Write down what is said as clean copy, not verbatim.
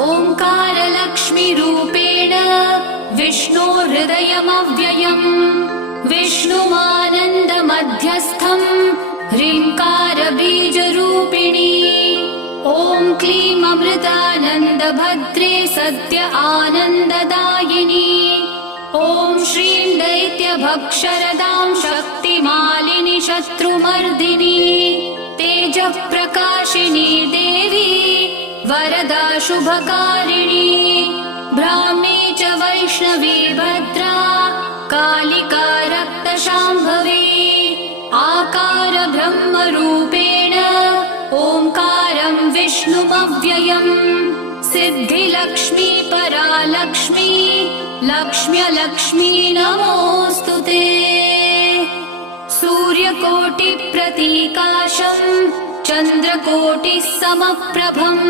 ओङ्कारलक्ष्मीरूपेण विष्णोर्हृदयमव्ययम् विष्णुमानन्दमध्यस्थम् ह्रीङ्कारबीजरूपिणी ॐ क्लीं अमृतानन्दभद्रे सत्य आनन्ददायिनी ॐ श्रीं दैत्यभक्षरदां शक्तिमालिनि शत्रुमर्दिनी तेजःप्रकाशिनी देवी वरदा शुभकारिणी ब्राह्मी च वैष्णवी भद्रा कालिका रक्तशाम्भवी आकार ब्रह्मरूपेण ओङ्कारं विष्णुमव्ययम् सिद्धिलक्ष्मी परालक्ष्मी लक्ष्म्यलक्ष्मी नमोऽस्तु ते सूर्यकोटिप्रतीकाशम् चन्द्रकोटिः समप्रभम्